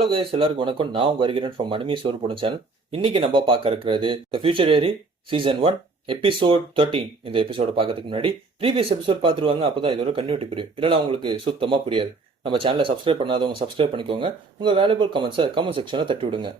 Hello guys, எல்லாருக்கும் வணக்கம். நான் வருகிறேன் ஃப்ரம் அனிமி சோறு பொண்ணு சேனல். இன்னைக்கு நம்ம பார்க்க இருக்கிறது த ஃபியூச்சர் ஏரி சீசன் 1 எபிசோட் 13. இந்த எபிசோட பார்க்கறதுக்கு முன்னாடி ப்ரீவியஸ் எபிசோட் பார்த்துருவாங்க, அப்பதான் இதோட கன்யூட்டி புரியும். இல்லைனா உங்களுக்கு சுத்தமா புரியாது. நம்ம சேனலை சப்ஸ்கிரைப் பண்ணாதவங்க சப்ஸ்கிரைப் பண்ணிக்கோங்க. உங்க வேல்யூபிள் கமெண்ட்ஸை கமெண்ட் செக்ஷன்ல தட்டி விடுங்க.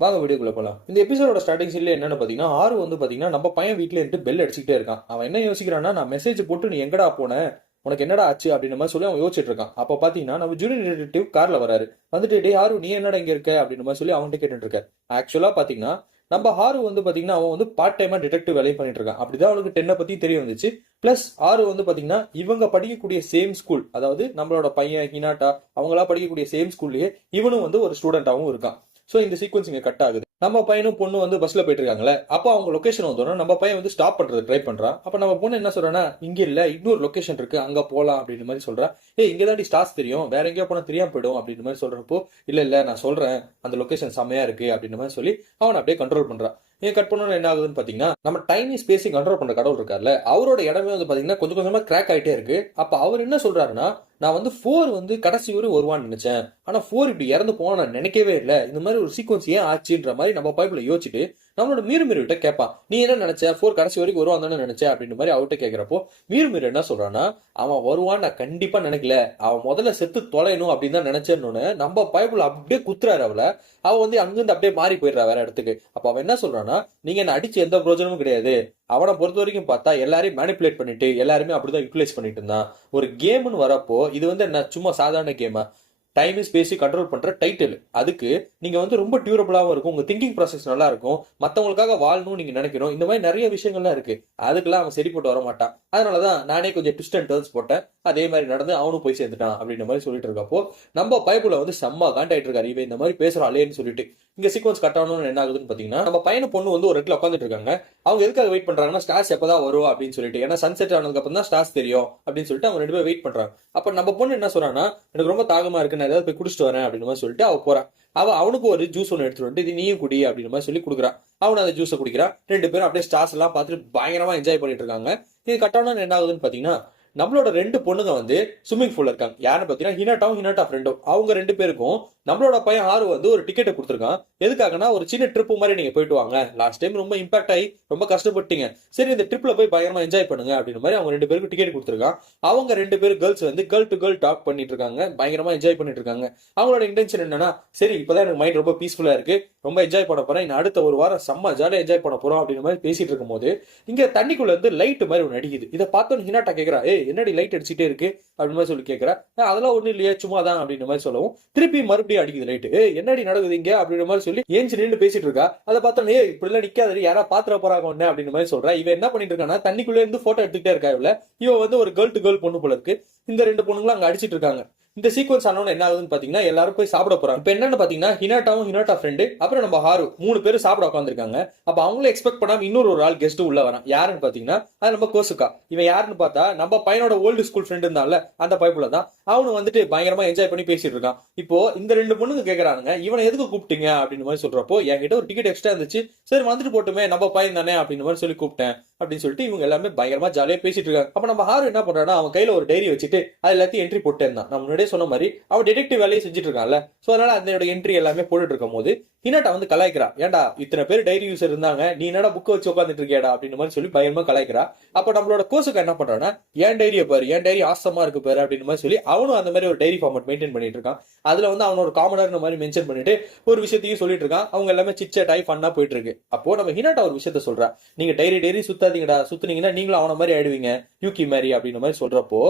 வாங்க வீடியோக்குள்ள போகலாம். இந்த எபிசோட ஸ்டார்டிங் சீன்ல என்னன்னு பாத்தீங்கன்னா, ஆறு வந்து பாத்தீங்கன்னா நம்ம பையன் வீட்டுல இருந்து பெல் அடிச்சுட்டே இருக்கான். அவன் என்ன யோசிக்கிறான்னா, நான் மெசேஜ் போட்டு நீ எங்கடா போன, உனக்கு என்னடா ஆச்சு அப்படின்னு மாதிரி சொல்லி அவன் யோசிச்சுட்டு இருக்கான். அப்ப பாத்தீங்கன்னா நம்ம ஜூனியர் டிடெக்டிவ் கார்ல வராரு. வந்துட்டு டே ஹாரு, நீ என்னடா இங்க இருக்க அப்படின்னு மாதிரி சொல்லி அவன்கிட்ட கேட்டுட்டு இருக்க. ஆக்சுவலா பாத்தீங்கன்னா நம்ம ஹாரு வந்து பாத்தீங்கன்னா அவன் வந்து பார்ட் டைமா டிடெக்டிவ் வேலையும் பண்ணிட்டு இருக்கான். அப்படிதான் அவனுக்கு 10 பத்தி தெரிய வந்துச்சு. பிளஸ் ஆறு வந்து பாத்தீங்கன்னா இவங்க படிக்கக்கூடிய சேம் ஸ்கூல், அதாவது நம்மளோட பையன் ஹினாட்டா அவங்களா படிக்கக்கூடிய சேம் ஸ்கூல்லயே இவனும் வந்து ஒரு ஸ்டூடெண்டாவும் இருக்கான். சோ இந்த சீக்வன்ஸ் இங்க கட் ஆகுது. நம்ம பையனும் பொண்ணு வந்து பஸ்ல போயிட்டு இருக்காங்களே, அப்போ அவங்க லொகேஷன் வந்தோம்னா நம்ம பையன் வந்து ஸ்டாப் பண்றது ட்ரை பண்றான். அப்ப நம்ம பொண்ணு என்ன சொல்றான்னா, இங்க இல்ல இன்னொரு லொகேஷன் இருக்கு, அங்க போலாம் அப்படின்னு மாதிரி சொல்றான். இங்கதான் ஸ்டார்ஸ் தெரியும், வேற எங்கேயோ போனா தெரியாம போயிடும் அப்படின்னு மாதிரி சொல்றப்போ, இல்ல நான் சொல்றேன் அந்த லொகேஷன் செம்மையா இருக்கு அப்படின்னு மாதிரி சொல்லி அவன் அப்படியே கண்ட்ரோல் பண்றான். கட் பண்ணணும் என்ன ஆகுதுன்னு பாத்தீங்கன்னா, நம்ம டைம் ஸ்பேஸை கண்ட்ரோல் பண்ற கடவுள் இருக்கார்ல, அவரோட இடமே வந்து பாத்தீங்கன்னா கொஞ்சம் கொஞ்சமா கிராக் ஆயிட்டே இருக்கு. அப்ப அவர் என்ன சொல்றாருன்னா, நான் வந்து 4 வந்து கடைசி வரை வருவான்னு நினைச்சேன், ஆனா 4 இப்படி இறந்து போனா நான் நினைக்கவே இல்லை. இந்த மாதிரி ஒரு சீக்வன்ஸ் ஏன் ஆச்சுன்ற மாதிரி நம்ம பைபிள யோசிச்சுட்டு நம்மளோட மீறு கிட்ட கேட்பான். நீ என்ன நினைச்ச, 4 கடைசி வரைக்கும் வருவான் நினைச்ச அப்படின்னு மாதிரி அவர்கிட்ட கேட்கிறப்போ, மீறு என்ன சொல்றான்னா, அவன் வருவான் நான் கண்டிப்பா நினைக்கல, அவன் முதல்ல செத்து தொலைணும் அப்படின்னு தான் நினைச்சேன்னு நம்ம பைபிள் அப்படியே குத்துறாரு அவளை. அவ வந்து அங்கிருந்து அப்படியே மாறி போயிடுறா வேற இடத்துக்கு. அப்ப அவன் என்ன சொல்றான்னா, நீங்க என்ன அடிச்சு எந்த பிரோஜனமும் கிடையாது, அவனை பொறுத்த வரைக்கும் பார்த்தா எல்லாரையும் மேனிபுலேட் பண்ணிட்டு எல்லாருமே அப்படிதான் யூட்டிலைஸ் பண்ணிட்டு இருந்தான். ஒரு கேம்னு வரப்போ இது வந்து என்ன சும்மா சாதாரண கேமா, டைம் ஸ்பேஸ் கண்ட்ரோல் பண்ற டைட்டில், அதுக்கு நீங்க வந்து ரொம்ப டியூரபிளாவும் இருக்கும், உங்க திங்கிங் ப்ராசஸ் நல்லா இருக்கும், மத்தவங்களுக்காக வாழணும் நீங்க நினைக்கணும், இந்த மாதிரி நிறைய விஷயங்கள்லாம் இருக்கு. அதுக்கெல்லாம் அவன் சரி போட்டு வர மாட்டான். அதனாலதான் நானே கொஞ்சம் ட்விஸ்ட் அண்ட் டர்ன்ஸ் போட்டேன், அதே மாதிரி நடந்து அவனும் போய் சேர்ந்துட்டான் அப்படின்ற மாதிரி சொல்லிட்டு இருக்கப்போ நம்ம பைபிள வந்து செம்ம காண்டாயிட்டு இருக்காரு. இவன் இந்த மாதிரி பேசுறாளேன்னு சொல்லிட்டு இங்க சீக்வன்ஸ் கட் ஆகணும்னு என்ன ஆகுதுன்னு பாத்தீங்கன்னா, நம்ம பையனை பொண்ணு வந்து ஒரு இடத்துல உட்காந்துட்டு இருக்காங்க. அவங்க எதுக்காக வெயிட் பண்றாங்கன்னா, ஸ்டார்ஸ் எப்பதான் வரும் அப்படின்னு சொல்லிட்டு, ஏன்னா சன்செட் ஆனதுக்கு அப்புறம் தான் ஸ்டார்ஸ் தெரியும் அப்படின்னு சொல்லிட்டு அவங்க 2 பேரும் வெயிட் பண்றாங்க. அப்ப நம்ம பொண்ணு என்ன சொல்றான்னா, எனக்கு ரொம்ப தாகமா இருக்கு, நான் ஏதாவது போய் குடிச்சிட்டு வரேன் அப்படின்னு மாதிரி சொல்லிட்டு அவ போறான். அவனுக்கு ஒரு ஜூஸ் ஒன்று எடுத்துட்டு வந்து, இது நீயும் குடி அப்படின்னு மாதிரி சொல்லி கொடுக்குறான். அவன் அந்த ஜூஸை குடிக்கிறான். 2 பேரும் அப்படியே ஸ்டார்ஸ் எல்லாம் பார்த்துட்டு பயங்கரமா என்ஜாய் பண்ணிட்டு இருக்காங்க. இது கட்டான என்ன ஆகுதுன்னு பாத்தீங்கன்னா, நம்மளோட 2 பொண்ணுங்க வந்து ஸ்விம்மிங் பூல்ல இருக்காங்க. யாருன்னு பாத்தீங்கன்னா ஹினாட்டாவும் ஹினாட்டா ஃப்ரெண்டும். அவங்க 2 பேருக்கும் நம்மளோட பையன் ஆறு வந்து ஒரு டிக்கெட்டை கொடுத்துருக்கான். எதுக்காகனா, ஒரு சின்ன ட்ரிப் மாதிரி நீங்க போயிட்டு வாங்க, லாஸ்ட் டைம் ரொம்ப இம்பாக்ட் ஆகி ரொம்ப கஷ்டப்பட்டீங்க, சரி இந்த ட்ரிப்ல போய் பயங்கரமா என்ஜாய் பண்ணுங்க அப்படின்னு மாதிரி அவங்க 2 பேருக்கு டிக்கெட் கொடுத்துருக்கான். அவங்க 2 பேரும் கேர்ள்ஸ் வந்து கேர்ள் டு கேர்ள் டாக் பண்ணிட்டு இருக்காங்க, பயங்கரமா என்ஜாய் பண்ணிட்டு இருக்காங்க. அவங்களோட இன்டென்ஷன் என்னன்னா, சரி இப்பதான் எனக்கு மைண்ட் ரொம்ப பீஸ்ஃபுல்லா இருக்கு, ரொம்ப என்ஜாய் பண்ண போறேன், இன்னும் அடுத்த ஒரு வாரம் செம்ம ஜாலியா என்ஜாய் பண்ண போறோம் அப்படின்னு மாதிரி பேசிட்டு இருக்கும் போது இங்க தண்ணிக்குள்ள இருந்து லைட் மாதிரி ஒன்று அடிக்குது. இதை பார்த்தோன்னு ஹினாட்டா கேட்கறா, என்னடி லைட் அடிச்சுட்டே இருக்கு அப்படின்னு மாதிரி சொல்லி கேட்கறா. அதெல்லாம் ஒண்ணு இல்லையே சும்மா தான் அப்படின்னு மாதிரி சொல்லவும், திருப்பி மறுபடியும் அடிக்குது லைட். என்னடி நடக்குது இங்க அப்படின்ற மாதிரி சொல்லி ஏஞ்சி நின்று பேசிட்டு இருக்கா. அதை பார்த்தோன்னே, இப்படி எல்லாம் நிக்காது, யாரா பாத்திர போறாங்க ஒண்ணு அப்படின்னு மாதிரி சொல்றா. இவன் என்ன பண்ணிட்டு இருக்கான்னா, தண்ணிக்குள்ளே இருந்து போட்டோ எடுத்துக்கிட்டே இருக்கா. இவன் வந்து ஒரு கேர்ள் டு கேர்ள் பொண்ணு போல இருக்கு. இந்த 2 பொண்ணுங்களும் அங்க அடிச்சிட்டு இருக்காங்க. இந்த சீக்வன்ஸ் ஆனவன என்ன ஆகுதுன்னு பாத்தீங்கன்னா, எல்லாரும் போய் சாப்பிட போறாங்க. இப்ப என்னன்னு பாத்தீங்கன்னா, ஹினாட்டாவும் ஹினாட்டா ஃப்ரெண்டு அப்புறம் நம்ம ஹாரு 3 பேரும் சாப்பிட உட்காந்துருக்காங்க. அப்ப அவங்களே எக்ஸ்பெக்ட் பண்ணாம இன்னொரு ஒரு ஆள் கெஸ்ட் உள்ள வரான். யாருன்னு பாத்தீங்கன்னா, அது நம்ம கோசுகா. இவன் யாருன்னு பார்த்தா நம்ம பையனோட ஓல்டு ஸ்கூல் ஃப்ரெண்ட் இருந்தால அந்த பைப்புல தான். அவனு வந்துட்டு பயங்கரமா என்ஜாய் பண்ணி பேசிட்டு இருக்கான். இப்போ இந்த 2 பொண்ணுங்க கேக்குறாங்க, இவனை எதுக்கு கூப்பிட்டீங்க அப்படின்னு மாதிரி சொல்றப்போ, என்கிட்ட ஒரு டிக்கெட் எக்ஸ்ட்ரா இருந்துச்சு, சரி வந்துட்டு போட்டுமே நம்ம பையன் தானே அப்படின்னு மாதிரி சொல்லி கூப்பிட்டேன் அப்படின்னு சொல்லிட்டு இவங்க எல்லாமே பயங்கரமா ஜாலியா பேசிட்டு இருக்காங்க. அப்ப நம்ம ஹாரு என்ன பண்றான்னா, அவன் கையில ஒரு டைரி வச்சுட்டு அது எல்லாத்தையும் என்ட்ரி போட்டு இருந்தான். நம்ம முன்னாடியே சொன்ன மாதிரி அவன் டிடெக்டிவ் வேலையை செஞ்சுட்டு இருக்கான்ல, சோ அதனால அதோட என்ட்ரி எல்லாமே போட்டுட்டு இருக்கும் போது ஹினாட்டா வந்து கலாய்க்கிறா. ஏன்டா இத்தனை பேர் டைரி யூசர் இருந்தாங்க, நீ என்னடா புக் வச்சு உட்காந்துட்டு இருக்கியாடா அப்படின்னு மாதிரி சொல்லி பயங்கரமா கலாய்க்கிறா. அப்ப நம்மளோட கோசுக்கு என்ன பண்றான்னா, என் டைரியை பாரு, என் டைரி ஆசமா இருக்கு பாரு அப்படின்னு மாதிரி சொல்லி அவனும் அந்த மாதிரி ஒரு டைரி ஃபார்மட் மெயின்டைன் பண்ணிட்டு இருக்கான். அதுல வந்து அவனோட காமனர் மாதிரி மென்ஷன் பண்ணிட்டு ஒரு விஷயத்தையும் சொல்லிட்டு இருக்கான். அவங்க எல்லாமே சிச்ச டை ஃபன்னா போயிட்டு இருக்கு. அப்போ நம்ம ஹினாட்டா ஒரு விஷயத்த சொல்றா, நீங்க டைரி சுத்தாதீங்கடா, சுத்துனீங்கன்னா நீங்களும் அவன மாதிரி ஆயிடுவீங்க, யூகி மாதிரி அப்படின்னு மாதிரி சொல்றப்போ,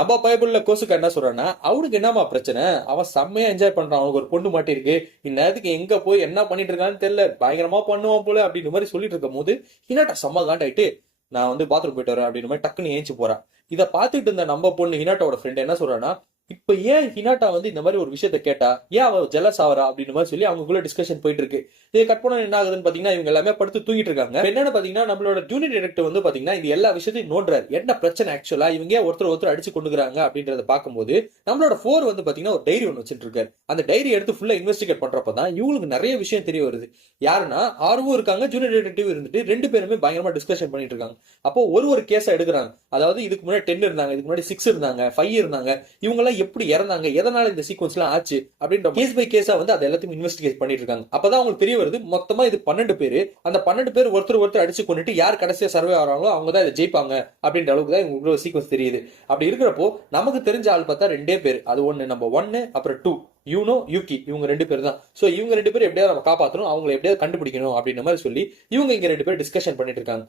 நம்ம பைபிள்ல கோசுக்கு என்ன சொல்றான்னா, அவனுக்கு என்னமா பிரச்சனை, அவன் செம்மையா என்ஜாய் பண்றான், அவனுக்கு ஒரு பொண்ணு மாட்டி இருக்கு, இந்நேரத்துக்கு எங்க போய் என்ன பண்ணிட்டு இருக்கான்னு தெரியல, பயங்கரமா பண்ணுவான் போல அப்படின்னு மாதிரி சொல்லிட்டு இருக்கும் போது ஹினாட்டா செம்ம காண்டாயிட்டு, நான் வந்து பாத்ரூம் போயிட்டு வரேன் அப்படின்னு மாதிரி டக்குன்னு ஏஞ்சி போறா. இதை பார்த்துட்டு இருந்த நம்ம பொண்ணு ஹினாட்டாவோட ஃப்ரெண்ட் என்ன சொல்றான்னா, இப்ப ஏன் ஹினாட்டா வந்து இந்த மாதிரி ஒரு விஷயத்த கேட்டா, ஏன் அவ ஜெலஸ் ஆவரா அப்படின்னு மாதிரி சொல்லி அவங்களுக்குள்ள டிஸ்கஷன் போயிட்டு இருக்கு. இதை கட் பண்ண என்ன ஆகுதுன்னு பாத்தீங்கன்னா, இவங்க எல்லாமே படுத்து தூங்கிட்டு இருக்காங்க. என்னன்னு பாத்தீங்கன்னா, நம்மளோட ஜூனியர் டிடெக்டிவ் வந்து பாத்தீங்கன்னா இந்த எல்லா விஷயத்தையும் நோண்டுறாரு. என்ன பிரச்சனை ஆக்சுவலா, இவங்க ஒருத்தர் அடிச்சு கொண்டுக்கிறாங்க அப்படின்றத பார்க்கும்போது நம்மளோட 4 வந்து பாத்தீங்கன்னா ஒரு டைரி ஒன்று வச்சுட்டு இருக்காரு. அந்த டைரி எடுத்து ஃபுல்லா இன்வெஸ்டிகேட் பண்றப்பதான் இவங்களுக்கு நிறைய விஷயம் தெரிய வருது. யாருன்னா ஆர்வும் இருக்காங்க, ஜூனியர் டிடெக்டிவ் இருந்துட்டு 2 பேருமே பயங்கரமா டிஸ்கஷன் பண்ணிட்டு இருக்காங்க. அப்போ ஒரு கேஸை எடுக்கிறாங்க. அதாவது இதுக்கு முன்னாடி 10 இருந்தாங்க, இதுக்கு முன்னாடி 6 இருந்தாங்க, 5 இருந்தாங்க, இவங்க எல்லாம் எப்படி இறந்தாங்க, எதனால இந்த சீக்வன்ஸ் எல்லாம் ஆச்சு அப்படின்ற கேஸ் பை கேஸா வந்து அதை எல்லாத்தையும் இன்வெஸ்டிகேட் பண்ணிட்டு இருக்காங்க. அப்பதான் அவங்களுக்கு தெரிய வருது மொத்தமா இது 12 பேரு. அந்த 12 பேர் ஒருத்தர் அடிச்சு கொண்டுட்டு யார் கடைசியா சர்வே ஆகிறாங்களோ அவங்க தான் இதை ஜெயிப்பாங்க அப்படின்ற அளவுக்கு தான் இவங்களுக்கு சீக்வன்ஸ் தெரியுது. அப்படி இருக்கிறப்போ நமக்கு தெரிஞ்ச ஆள் பார்த்தா 2 பேர். அது ஒன்னு நம்ம 1 அப்புறம் 2 யூனோ யூகி, இவங்க 2 பேர் தான். சோ இவங்க 2 பேர் எப்படியாவது நம்ம காப்பாற்றணும், அவங்களை எப்படியாவது கண்டுபிடிக்கணும் அப்படின்ற மாதிரி சொல்லி இவங்க இங்க 2 பேர் டிஸ்கஷன் பண்ணிட்டு இருக்காங்க.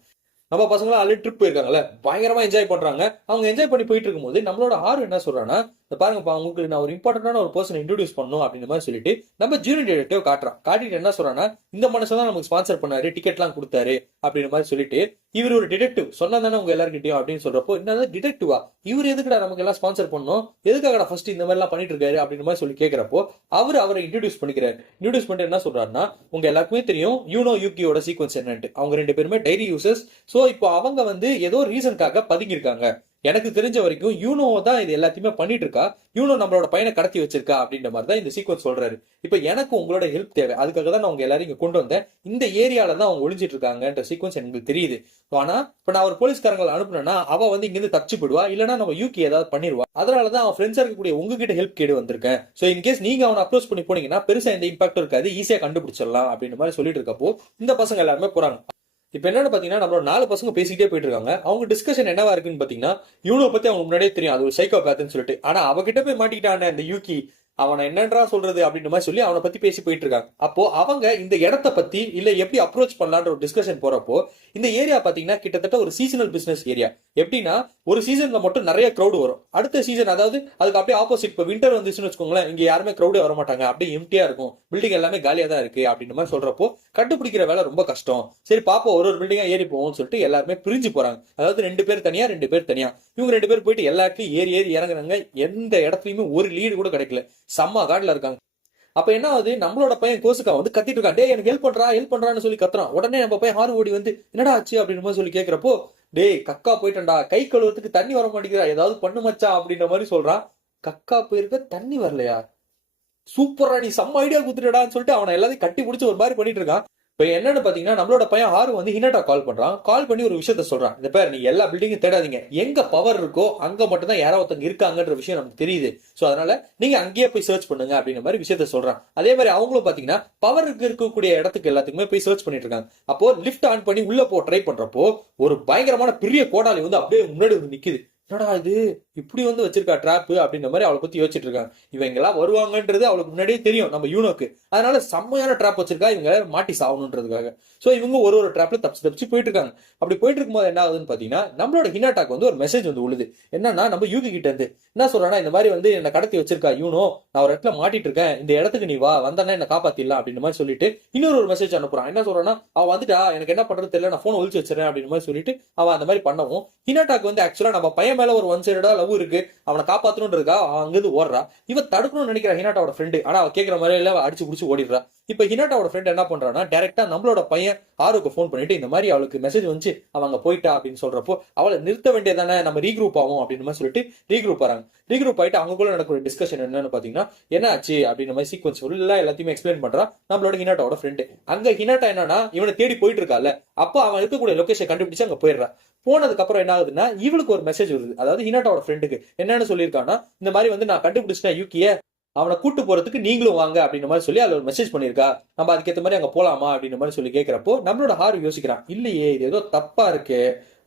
நம்ம பசங்களும் ஆல்ரெடி ட்ரிப் போயிருக்காங்கல்ல, பயங்கரமா என்ஜாய் பண்றாங்க. அவங்க என்ஜாய் பண்ணி போயிட்டு இருக்கும்போது நம்மளோட ஆறு என்ன சொல்றான்னா, பாருங்கப்பா உங்களுக்கு நான் ஒரு இம்பார்ட்டன்டான ஒரு பர்சன் இன்ட்ரோடியூஸ் பண்ணணும் அப்படின்ற மாதிரி சொல்லிட்டு நம்ம ஜூனியர் டிடெக்டிவ் காட்டுறான். காட்டிட்டு என்ன சொல்றான்னா, இந்த மனுஷன் தான் நமக்கு ஸ்பான்சர் பண்ணாரு, டிக்கெட் எல்லாம் கொடுத்தாரு அப்படின்ற மாதிரி சொல்லிட்டு, இவர் ஒரு டிடெக்டிவ் சொன்னா தானே உங்க எல்லாருக்கிட்டையும் அப்படின்னு சொல்றப்போ, என்ன டிடெக்டிவா இவர் எதுக்குடா நமக்கு எல்லாம் ஸ்பான்சர் பண்ணணும், எதுக்காகடா ஃபர்ஸ்ட் இந்த மாதிரி எல்லாம் பண்ணிட்டு இருக்காரு அப்படின்ற மாதிரி சொல்லி கேட்கிறப்போ அவரை இன்ட்ரோடியூஸ் பண்ணிக்கிறாரு. இன்ட்ரோடியூஸ் பண்ணிட்டு என்ன சொல்றாருன்னா, உங்க எல்லாருக்குமே தெரியும் யூனோ யூகியோட சீக்வன்ஸ் என்னன்ட்டு. அவங்க 2 பேருமே டைரி யூசர்ஸ். சோ இப்போ அவங்க வந்து ஏதோ ரீசனுக்காக பதுங்கி இருக்காங்க. எனக்கு தெரிஞ்ச வரைக்கும் யூனோ தான் இது எல்லாத்தையுமே பண்ணிட்டு இருக்கா, யூனோ நம்மளோட பையனை கடத்தி வச்சிருக்கா அப்படின்ற மாதிரி தான் இந்த சீக்வன்ஸ் சொல்றாரு. இப்ப எனக்கு உங்களோட ஹெல்ப் தேவை, அதுக்காக தான் நான் உங்க எல்லாரும் இங்க கொண்டு வந்தேன். இந்த ஏரியால தான் அவங்க ஒளிஞ்சிட்டு இருக்காங்கன்ற சீக்வன்ஸ் எனக்கு தெரியுது. ஆனா இப்ப நான் ஒரு போலீஸ்காரங்களை அனுப்புனேன்னா அவ வந்து இங்க இருந்து தப்பிச்சு போடுவா, இல்லன்னா நம்ம யூகி ஏதாவது பண்ணிடுவா. அதனாலதான் அவன் ஃப்ரெண்ட்ஸா இருக்கக்கூடிய உங்ககிட்ட ஹெல்ப் கேடு வந்திருக்கேன். சோ இன்கேஸ் நீங்க அவனை அப்ரோச் பண்ணி போனீங்கன்னா பெருசா எந்த இம்பாக்டும் இருக்காது, ஈஸியா கண்டுபிடிச்சிடலாம் அப்படின்ற மாதிரி சொல்லிட்டு இருக்கப்போ இந்த பசங்க எல்லாருமே போறாங்க. இப்ப என்னன்னு பாத்தீங்கன்னா நம்மளோட 4 பசங்க பேசிக்கிட்டே போயிட்டு இருக்காங்க. அவங்க டிஸ்கஷன் என்னவா இருக்குன்னு பாத்தீங்கன்னா, யூனோ பத்தி அவங்க முன்னாடியே தெரியும், அது ஒரு சைக்கோபேத்னு சொல்லிட்டு. ஆனா அவகிட்ட போய் மாட்டிக்கிட்டான இந்த யூகி, அவனை என்னன்றா சொல்றது அப்படின்ற மாதிரி சொல்லி அவனை பத்தி பேசி போயிட்டு இருக்காங்க. அப்போ அவங்க இந்த இடத்த பத்தி இல்ல எப்படி அப்ரோச் பண்ணலான்ற ஒரு டிஸ்கஷன் போறப்போ, இந்த ஏரியா பாத்தீங்கன்னா கிட்டத்தட்ட ஒரு சீசனல் பிசினஸ் ஏரியா. எப்படின்னா ஒரு சீசன்ல மட்டும் நிறைய கிரௌட் வரும், அடுத்த சீசன் அதாவது அதுக்கு அப்படியே ஆப்போசிட். இப்போ விண்டர் வந்துச்சுன்னு வச்சுக்கோங்களேன், இங்க யாருமே கிரௌடே வர மாட்டாங்க, அப்படியே எம்டியா இருக்கும், பில்டிங் எல்லாமே காலியா தான் இருக்கு அப்படின்ற மாதிரி சொல்றப்போ கண்டுபிடிக்கிற வேலை ரொம்ப கஷ்டம். சரி பாப்போம், ஒரு பில்டிங்கா ஏறி போவோம்னு சொல்லிட்டு எல்லாருமே பிரிஞ்சு போறாங்க. அதாவது 2 பேர் தனியா 2 பேர் தனியா. இவங்க 2 பேர் போயிட்டு எல்லாத்தையும் ஏறி இறங்குறாங்க. எந்த இடத்துலயுமே ஒரு லீடு கூட கிடைக்கல, செம்ம காட்ல இருக்காங்க. அப்ப என்ன ஆகுது, நம்மளோட பையன் கோசுக்கா வந்து கத்திட்டு இருக்கான், டே எனக்கு ஹெல்ப் பண்றான்னு சொல்லி கத்துறான். உடனே நம்ம பையன் ஹாரு ஓடி வந்து என்னடா ஆச்சு அப்படின்னு மாதிரி சொல்லி கேட்கிறப்போ, டேய் கக்கா போயிட்டா, கை கழுவுறதுக்கு தண்ணி வர மாட்டேங்கிறா, ஏதாவது பண்ணு மச்சா அப்படின்ற மாதிரி சொல்றான். கக்கா போயிருக்க தண்ணி வரலையா, சூப்பரா நீ செம்ம ஐடியா குத்துட்டடான்னு சொல்லிட்டு அவனை எல்லாத்தையும் கட்டி பிடிச்சி ஒரு மாதிரி பண்ணிட்டு இருக்கான். இப்ப என்னன்னு பாத்தீங்கன்னா நம்மளோட பையன் ஆறு வந்து ஹினட்டா கால் பண்றான். கால் பண்ணி ஒரு விஷயத்த சொல்றான், இந்த பேர் நீ எல்லா பில்டிங்கும் தேடாதீங்க, எங்க பவர் இருக்கோ அங்க மட்டும் தான் யாரோ ஒருத்தங்க இருக்காங்கன்ற விஷயம் நமக்கு தெரியுது. சோ அதனால நீங்க அங்கேயே போய் சர்ச் பண்ணுங்க அப்படின்ற மாதிரி விஷயத்த சொல்றான். அதே மாதிரி அவங்களும் பாத்தீங்கன்னா பவருக்கு இருக்கக்கூடிய இடத்துக்கு எல்லாத்துக்குமே போய் சர்ச் பண்ணிட்டு இருக்காங்க. அப்போ லிஃப்ட் ஆன் பண்ணி உள்ள போ ட்ரை பண்றப்போ ஒரு பயங்கரமான பெரிய கோடாலி வந்து அப்படியே முன்னாடி வந்து நிக்குது. என்னடா இது இப்படி வந்து வச்சிருக்கா ட்ராப் அப்படின்ற மாதிரி அவளை பத்தி யோசிச்சுட்டு இருக்காங்க. இவங்க எல்லாம் வருவாங்கன்றது அவளுக்கு முன்னாடியே தெரியும் நம்ம யூனோக்கு, அதனால செம்மையான ட்ராப் வச்சிருக்கா, இவங்க மாட்டி சாகணுன்றதுக்காக. சோ இவங்க ஒரு ட்ராப்ல தப்பிச்சு போயிட்டு இருக்காங்க. அப்படி போயிட்டு இருக்கும்போது என்ன ஆகுதுன்னு பாத்தீங்கன்னா நம்மளோட ஹினாட்டாக்கு வந்து ஒரு மெசேஜ் வந்து உழுது. என்னன்னா நம்ம யூகி கிட்ட இருந்து என்ன சொல்றானா, இந்த மாதிரி வந்து என்ன கடத்தி வச்சிருக்கா யூனோ, நான் ஒரு இடத்துல மாட்டிட்டு இருக்கேன், இந்த இடத்துக்கு நீ வா, வந்தானே என்ன காப்பாத்திடலாம் அப்படின்ற மாதிரி சொல்லிட்டு இன்னொரு மெசேஜ் அனுப்புறான். என்ன சொல்றான்னா, அவ வந்துட்டா, எனக்கு என்ன பண்றது தெரியல, நான் போன் ஒழிச்சு வச்சிருக்கேன் அப்படின்னு மாதிரி சொல்லிட்டு அவன் அந்த மாதிரி பண்ணவும் ஹினாட்டாக்கு வந்து ஆக்சுவலா நம்ம பையன் மேல ஒரு ஒன் சைடா லவ் இருக்கு, அவனை காப்பாத்தணும்ன்றதுக்கா அங்கிருந்து ஓடுறா. இவ தடுக்கணும்னு நினைக்கிற ஹினாட்டாவோட ஃப்ரெண்டு, ஆனா அவ கேட்கிற மாதிரி அடிச்சு புடிச்சு ஓடிடுறா. இப்ப ஹினாட்டாவோட ஃப்ரெண்ட் என்ன பண்றான்னா, டைரக்டா நம்மளோட பையன் ஆருக்கு போன் பண்ணிட்டு இந்த மாதிரி அவளுக்கு மெசேஜ் வந்து அவங்க போயிட்டா அப்படின்னு சொல்றப்போ அவளை நிறுத்த வேண்டியதானே, நம்ம ரீக்ரூப் ஆகும் அப்படின்னு மாதிரி சொல்லிட்டு ரீக்ரூப் ஆறாங்க. ரீக்ரூப் ஆயிட்டு அவங்களுக்குள்ள நடக்கிற டிஸ்கஷன் என்னன்னு பாத்தீங்கன்னா, என்ன ஆச்சு அப்படின்ற மாதிரி சீக்வன்ஸ் ஃபுல்லா எல்லாத்தையுமே எக்ஸ்பிளைன் பண்றா நம்மளோட ஹினாட்டாவோட ஃப்ரெண்டு. அங்க ஹினாட்டா என்னன்னா இவனை தேடி போயிட்டு இருக்கால, அப்ப அவன் இருக்கக்கூடிய லொகேஷன் கண்டுபிடிச்சு அங்க போயிடுறா. போனதுக்கு அப்புறம் என்ன ஆகுதுன்னா இவளுக்கு ஒரு மெசேஜ் வருது, அதாவது ஹினாட்டாவோட ஃப்ரெண்டுக்கு என்னன்னு சொல்லியிருக்கான்னா, இந்த மாதிரி வந்து நான் கண்டுபிடிச்சிட்டேன் யூகிய, அவனை கூட்டு போறதுக்கு நீங்களும் வாங்க அப்படின்ற மாதிரி சொல்லி அதுல ஒரு மெசேஜ் பண்ணிருக்கா, நம்ம அதுக்கேற்ற மாதிரி அங்க போலாமா அப்படின்ற மாதிரி சொல்லி கேட்கிறப்போ நம்மளோட ஹாரு யோசிக்கிறான், இல்லையே இது ஏதோ தப்பா இருக்கு,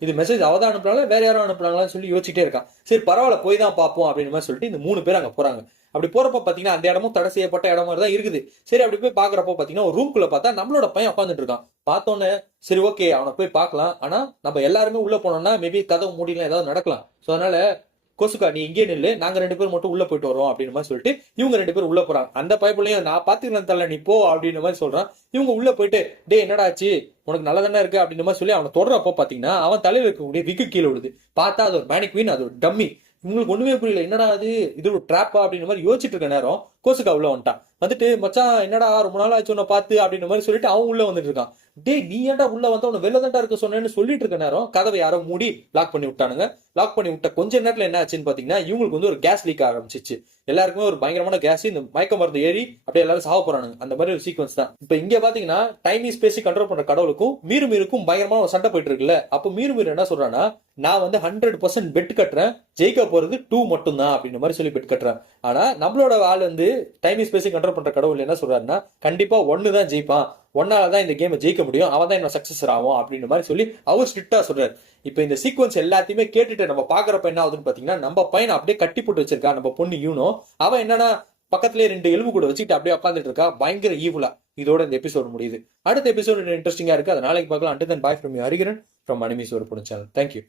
இது மெசேஜ் அவதான் அனுப்புறாங்களா வேற யாரும் அனுப்புறாங்களான்னு சொல்லி யோசிச்சுட்டே இருக்கான். சரி பரவாயில்ல போய் தான் பார்ப்போம் அப்படின்ற மாதிரி சொல்லிட்டு இந்த 3 பேர் அங்க போறாங்க. அப்படி போறப்ப பாத்தீங்கன்னா அந்த இடமும் தடை செய்யப்பட்ட இடம் மாதிரி தான் இருக்குது. சரி அப்படி போய் பாக்குறப்போ பாத்தீங்கன்னா ஒரு ரூம்குள்ள பார்த்தா நம்மளோட பையன் உட்காந்துட்டு இருக்கான். பார்த்தோன்னே சரி ஓகே அவனை போய் பார்க்கலாம், ஆனா நம்ம எல்லாருமே உள்ள போனோம்னா மேபி கதவு மூடிலாம் ஏதாவது நடக்கலாம். சோ அதனால கோசுக்கா நீ இங்கே நில்லு, நாங்க 2 பேரும் மட்டும் உள்ள போயிட்டு வரோம் அப்படின்னு மாதிரி சொல்லிட்டு இவங்க 2 பேரும் உள்ள போறாங்க. அந்த பைப்புலையும் நான் பாத்துக்கலாம் தரல நீ போ அப்படின்ற மாதிரி சொல்றான். இவங்க உள்ள போயிட்டு டே என்னடா ஆச்சு உனக்கு நல்லா தானே இருக்கு அப்படின்ற மாதிரி சொல்லி அவனை தொடரப்போ பாத்தீங்கன்னா அவன் தலையில இருக்கக்கூடிய விக்கு கீழே விடுது. பார்த்தா அது ஒரு மேனிக்வீன், அது ஒரு டம்மி. உங்களுக்கு ஒண்ணுமே புரியல, என்னடா இது ஒரு ட்ராப்பா அப்படின்ற மாதிரி யோசிச்சுட்டு இருக்க நேரம் கோசுக்கா உள்ள வந்துட்டான். வந்துட்டு மச்சான் என்னடா ரொம்ப நாள் ஆச்சு உன்னை பார்த்து அப்படின்ற மாதிரி சொல்லிட்டு அவன் உள்ள வந்துட்டு இருக்கான். டே நீ ஏன்டா உள்ள வந்தா உன்னை வெளில தான்டா இருக்க சொன்னேன்னு சொல்லிட்டு இருக்க நேரம் கதவை யாரோ மூடி லாக் பண்ணி விட்டானுங்க. லாக் பண்ணி விட்ட கொஞ்ச நேரத்துல என்ன ஆச்சுன்னு பாத்தீங்கன்னா இவங்களுக்கு வந்து ஒரு கேஸ் லீக் ஆரம்பிச்சிச்சு. எல்லாருக்குமே ஒரு பயங்கரமான கேஸ், இந்த மயக்க மருந்து ஏறி அப்படியே எல்லாரும் சாவ போறானுங்க. அந்த மாதிரி ஒரு சீக்வன்ஸ் தான். இப்ப இங்க பாத்தீங்கன்னா டைம் ஸ்பேஸ் கண்ட்ரோல் பண்ற கடவுளுக்கும் மீருக்கும் பயங்கரமான ஒரு சண்டை போயிட்டு இருக்குல்ல. அப்ப மீரு என்ன சொல்றான்னா, நான் வந்து 100% பெட் கட்டுறேன், ஜெயிக்க போறது 2 மட்டும் தான் அப்படின்ற மாதிரி சொல்லி பெட் கட்டுறேன். ஆனா நம்மளோட ஆள் வந்து டைம் ஸ்பேஸை கண்ட்ரோல் பண்ற கடவுள் என்ன சொல்றாருன்னா, கண்டிப்பா 1 தான் ஜெயிப்பான், 1ஆல தான் இந்த கேமை ஜெயிக்க முடியும், அவன் தான் என்ன சக்சஸர் ஆகும் அப்படின்ற மாதிரி சொல்லி அவர் ஸ்ட்ரிக்டா சொல்றாரு. இப்போ இந்த சீக்வன்ஸ் எல்லாத்தையுமே கேட்டுட்டு நம்ம பாக்குறப்ப என்ன ஆகுதுன்னு பாத்தீங்கன்னா, நம்ம பையனை அப்படியே கட்டி போட்டு வச்சிருக்கா நம்ம பொண்ணு யூனோ. அவன் என்னன்னா பக்கத்துலேயே 2 எலும்பு கூட வச்சுக்கிட்டு அப்படியே உட்காந்துட்டு இருக்கா, பயங்கர ஈவுலா. இதோட இந்த எபிசோடு முடியுது. அடுத்த எபிசோடு இன்ட்ரெஸ்டிங்கா இருக்கு, அதை நாளைக்கு பார்க்கலாம். And then bye from you Hariharan from anime சோறு சேனல். தேங்க்யூ.